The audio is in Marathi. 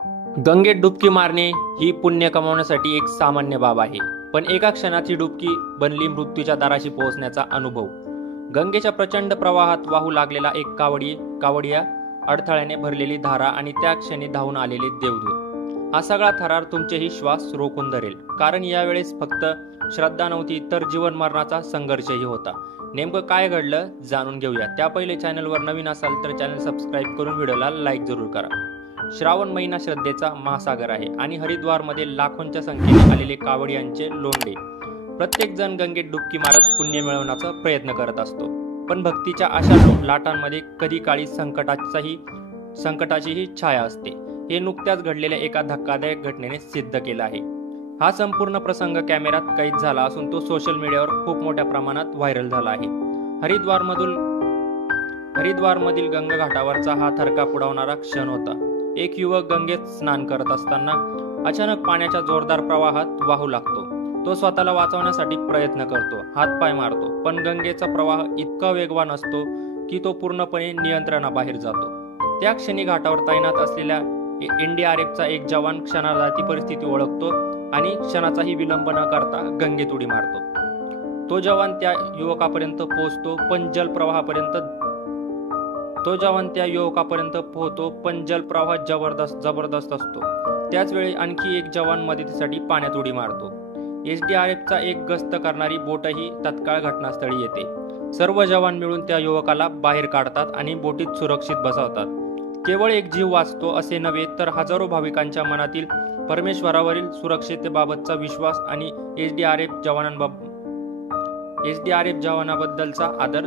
गंगेत डुबकी मारणे ही पुण्य कमावण्यासाठी एक सामान्य बाब आहे, पण एका क्षणाची डुबकी बनली मृत्यूच्या दाराशी पोहोचण्याचा अनुभव. गंगेच्या प्रचंड प्रवाहात वाहू लागलेला एक कावडिया, अडथळ्याने भरलेली धारा आणि त्या क्षणी धावून आलेले देवदूत. हा सगळा थरार तुमचेही श्वास रोखून धरेल, कारण यावेळेस फक्त श्रद्धा नव्हती तर जीवन मरणाचा संघर्षही होता. नेमकं काय घडलं जाणून घेऊया. त्या पहिले चॅनलवर नवीन असाल तर चॅनल सबस्क्राईब करून व्हिडिओला लाईक जरूर करा. श्रावण महिना श्रद्धेचा महासागर आहे आणि हरिद्वारमध्ये लाखोंच्या संख्येने आलेले कावडियांचे लोंढे. प्रत्येक जण गंगेत डुबकी मारत पुण्य मिळवण्याचा प्रयत्न करत असतो, पण भक्तीच्या अशा लाटांमध्ये कधी काळी संकटाचीही छाया असते. हे नुकत्याच घडलेल्या एका धक्कादायक घटनेने सिद्ध केलं आहे. हा संपूर्ण प्रसंग कॅमेऱ्यात कैद झाला असून तो सोशल मीडियावर खूप मोठ्या प्रमाणात व्हायरल झाला आहे. हरिद्वारमधील गंगा घाटावरचा हा थरकाप उडवणारा क्षण होता. एक युवक गंगेत स्नान करत असताना अचानक पाण्याच्या जोरदार प्रवाहात वाहू लागतो. तो स्वतःला वाचवण्यासाठी प्रयत्न करतो, हातपाय मारतो, पण गंगेचा प्रवाह इतका वेगवान असतो की तो पूर्णपणे नियंत्रणाबाहेर जातो. त्या क्षणी घाटावर तैनात असलेल्या एनडीआरएफचा एक जवान क्षणार्धात परिस्थिती ओळखतो आणि क्षणाचाही विलंब न करता गंगेत उडी मारतो. तो जवान त्या युवकापर्यंत पोहोचतो, पण जलप्रवाह जबरदस्त असतो. त्याच वेळी आणखी एक जवान मदतीसाठी पाण्यात उडी मारतो. एसडीआरएफचा एक गस्त करणारी बोटही तत्काळ घटनास्थळी येते. सर्व जवान मिळून त्या युवकाला बाहेर काढतात आणि बोटीत सुरक्षित बसवतात. केवळ एक जीव वाचतो असे नव्हे, तर हजारो भाविकांच्या मनातील परमेश्वरावरील सुरक्षिततेबाबतचा विश्वास आणि एसडीआरएफ जवानांबद्दलचा आदर